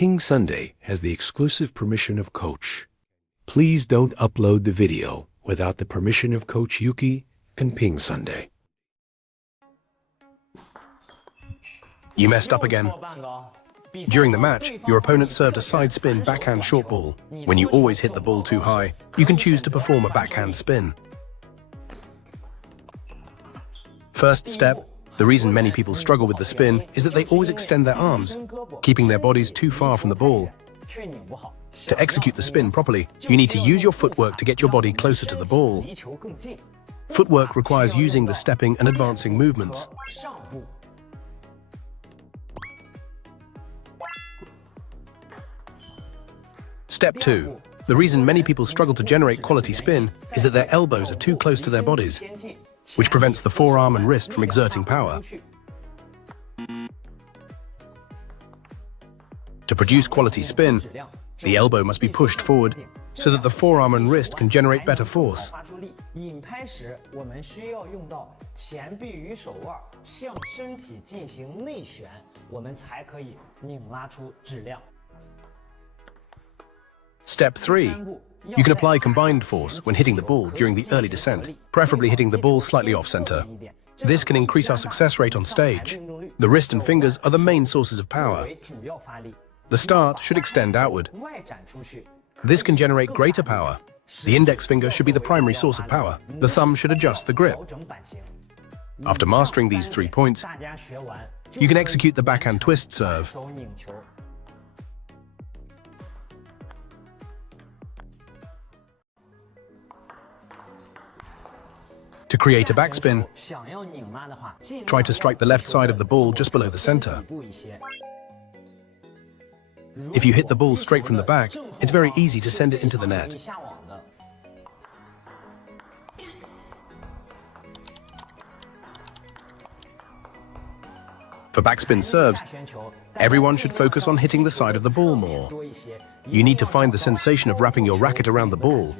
PingSunday has the exclusive permission of Coach. Please don't upload the video without the permission of Coach YouQi and PingSunday. You messed up again. During the match, your opponent served a side spin backhand short ball. When you always hit the ball too high, you can choose to perform a backhand spin. First step, the reason many people struggle with the spin is that they always extend their arms, keeping their bodies too far from the ball. To execute the spin properly, you need to use your footwork to get your body closer to the ball. Footwork requires using the stepping and advancing movements. Step 2. The reason many people struggle to generate quality spin is that their elbows are too close to their bodies, which prevents the forearm and wrist from exerting power. To produce quality spin, the elbow must be pushed forward so that the forearm and wrist can generate better force. Step 3. You can apply combined force when hitting the ball during the early descent, preferably hitting the ball slightly off-center. This can increase our success rate on stage. The wrist and fingers are the main sources of power. The start should extend outward. This can generate greater power. The index finger should be the primary source of power. The thumb should adjust the grip. After mastering these 3 points, you can execute the backhand twist serve. To create a backspin, try to strike the left side of the ball just below the center. If you hit the ball straight from the back, it's very easy to send it into the net. For backspin serves, everyone should focus on hitting the side of the ball more. You need to find the sensation of wrapping your racket around the ball.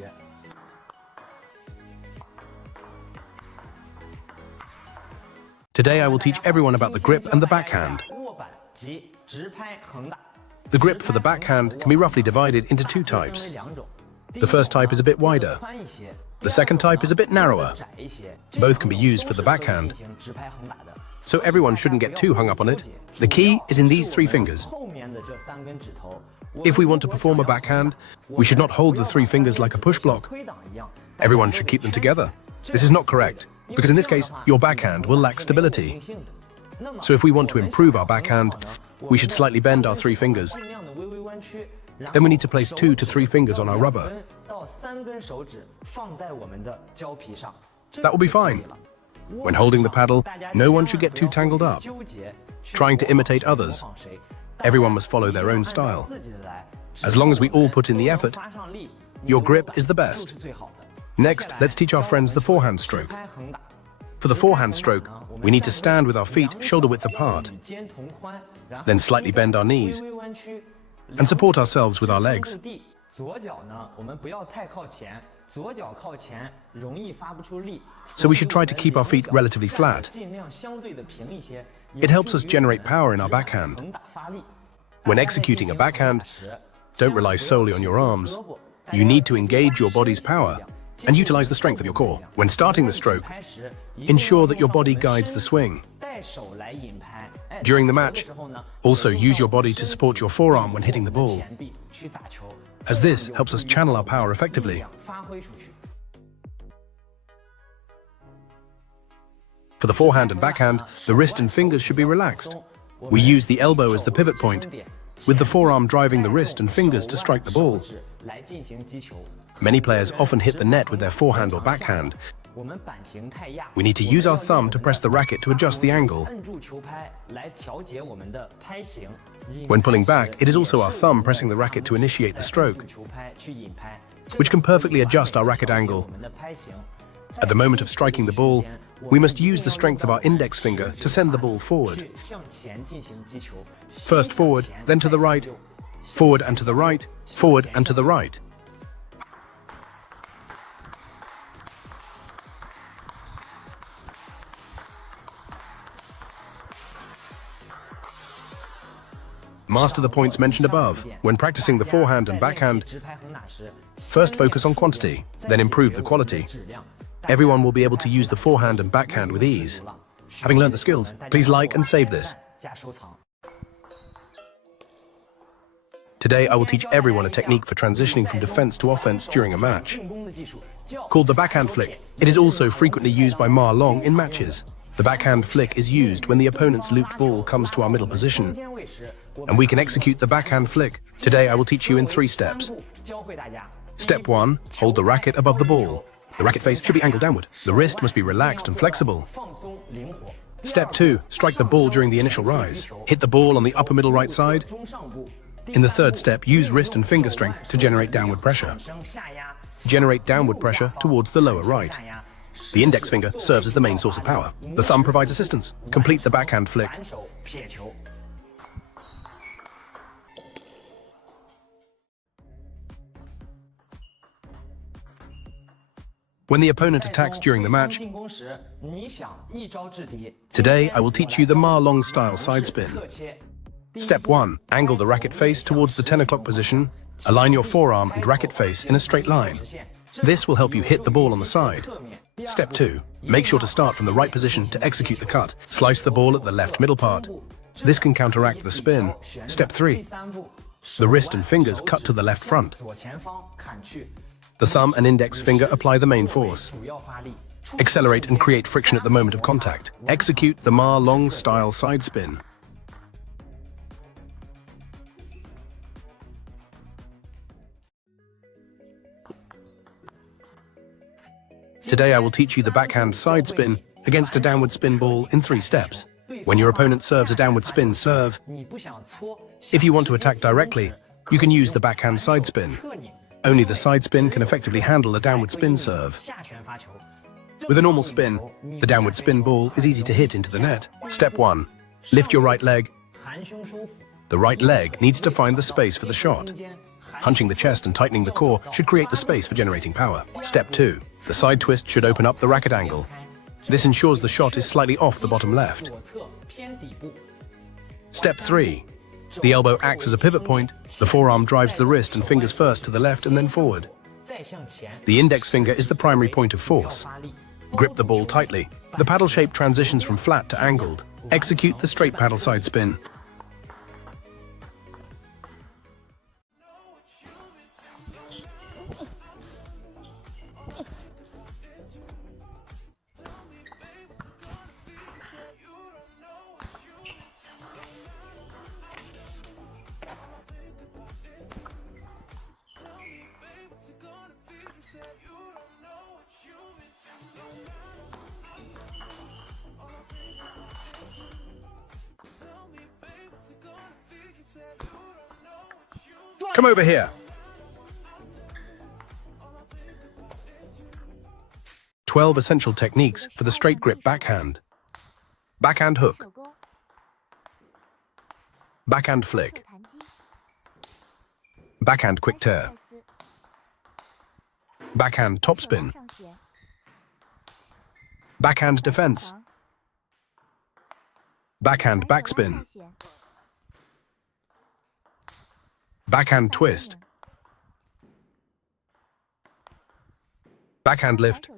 Today I will teach everyone about the grip and the backhand. The grip for the backhand can be roughly divided into 2 types. The first type is a bit wider. The second type is a bit narrower. Both can be used for the backhand. So everyone shouldn't get too hung up on it. The key is in these 3 fingers. If we want to perform a backhand, we should not hold the 3 fingers like a push block. Everyone should keep them together. This is not correct, because in this case, your backhand will lack stability. So if we want to improve our backhand, we should slightly bend our 3 fingers. Then we need to place 2 to 3 fingers on our rubber. That will be fine. When holding the paddle, no one should get too tangled up, trying to imitate others. Everyone must follow their own style. As long as we all put in the effort, your grip is the best. Next, let's teach our friends the forehand stroke. For the forehand stroke, we need to stand with our feet shoulder-width apart, then slightly bend our knees, and support ourselves with our legs. So we should try to keep our feet relatively flat. It helps us generate power in our backhand. When executing a backhand, don't rely solely on your arms. You need to engage your body's power and utilize the strength of your core. When starting the stroke, ensure that your body guides the swing. During the match, also use your body to support your forearm when hitting the ball, as this helps us channel our power effectively. For the forehand and backhand, the wrist and fingers should be relaxed. We use the elbow as the pivot point, with the forearm driving the wrist and fingers to strike the ball. Many players often hit the net with their forehand or backhand. We need to use our thumb to press the racket to adjust the angle. When pulling back, it is also our thumb pressing the racket to initiate the stroke, which can perfectly adjust our racket angle. At the moment of striking the ball, we must use the strength of our index finger to send the ball forward. First forward, then to the right, forward and to the right, forward and to the right. Master the points mentioned above. When practicing the forehand and backhand, first focus on quantity, then improve the quality. Everyone will be able to use the forehand and backhand with ease. Having learned the skills, please like and save this. Today I will teach everyone a technique for transitioning from defense to offense during a match. Called the backhand flick, it is also frequently used by Ma Long in matches. The backhand flick is used when the opponent's looped ball comes to our middle position, and we can execute the backhand flick. Today I will teach you in 3 steps. Step 1, hold the racket above the ball. The racket face should be angled downward. The wrist must be relaxed and flexible. Step 2, strike the ball during the initial rise. Hit the ball on the upper middle right side. In the 3rd step, use wrist and finger strength to generate downward pressure. Generate downward pressure towards the lower right. The index finger serves as the main source of power. The thumb provides assistance. Complete the backhand flick. When the opponent attacks during the match, today I will teach you the Ma Long style side spin. Step 1, angle the racket face towards the 10 o'clock position. Align your forearm and racket face in a straight line. This will help you hit the ball on the side. Step 2, make sure to start from the right position to execute the cut. Slice the ball at the left middle part. This can counteract the spin. Step 3, the wrist and fingers cut to the left front. The thumb and index finger apply the main force. Accelerate and create friction at the moment of contact. Execute the Ma Long style side spin. Today I will teach you the backhand side spin against a downward spin ball in 3 steps. When your opponent serves a downward spin serve, if you want to attack directly, you can use the backhand side spin. Only the side spin can effectively handle a downward spin serve. With a normal spin, the downward spin ball is easy to hit into the net. Step 1, lift your right leg. The right leg needs to find the space for the shot. Hunching the chest and tightening the core should create the space for generating power. Step 2, the side twist should open up the racket angle. This ensures the shot is slightly off the bottom left. Step 3, the elbow acts as a pivot point. The forearm drives the wrist and fingers first to the left and then forward. The index finger is the primary point of force. Grip the ball tightly. The paddle shape transitions from flat to angled. Execute the straight paddle side spin. Come over here. 12 essential techniques for the straight grip backhand. Backhand hook. Backhand flick. Backhand quick tear. Backhand topspin. Backhand defense. Backhand backspin. Backhand twist. Backhand lift.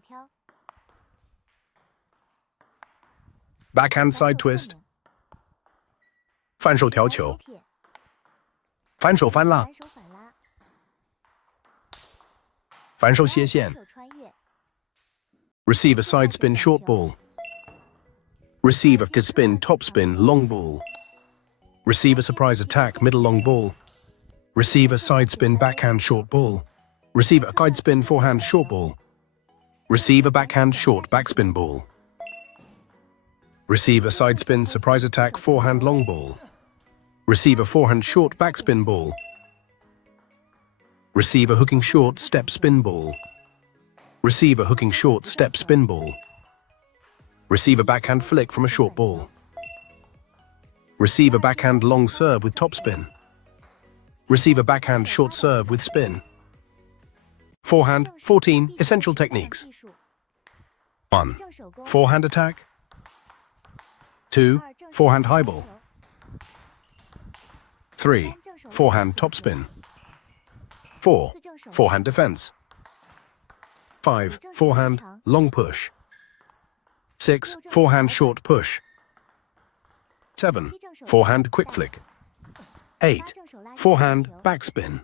Backhand side twist. 反手调球。反手翻拉。反手斜线。Receive a side spin short ball. Receive a spin top spin long ball. Receive a surprise attack middle long ball. Receive a side spin backhand short ball. Receive a guide spin forehand short ball. Receive a backhand short backspin ball. Receive a side spin surprise attack forehand long ball. Receive a forehand short backspin ball. Receive a hooking short step spin ball. Receive a hooking short step spin ball. Receive a backhand flick from a short ball. Receive a backhand long serve with topspin. Receive a backhand short serve with spin. Forehand, 14 essential techniques. 1. Forehand attack. 2. Forehand high ball. 3. Forehand topspin. 4. Forehand defense. 5. Forehand long push. 6. Forehand short push. 7. Forehand quick flick. 8. Forehand backspin.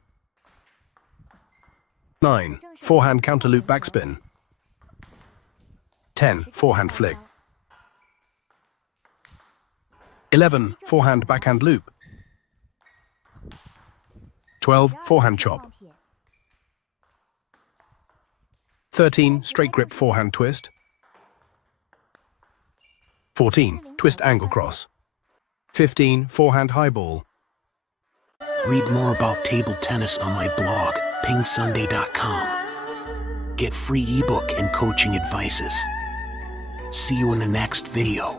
9. Forehand counter loop backspin. 10. Forehand flick. 11. Forehand backhand loop. 12. Forehand chop. 13. Straight grip forehand twist. 14. Twist angle cross. 15. Forehand high ball. Read more about table tennis on my blog, PingSunday.com. Get free ebook and coaching advices. See you in the next video.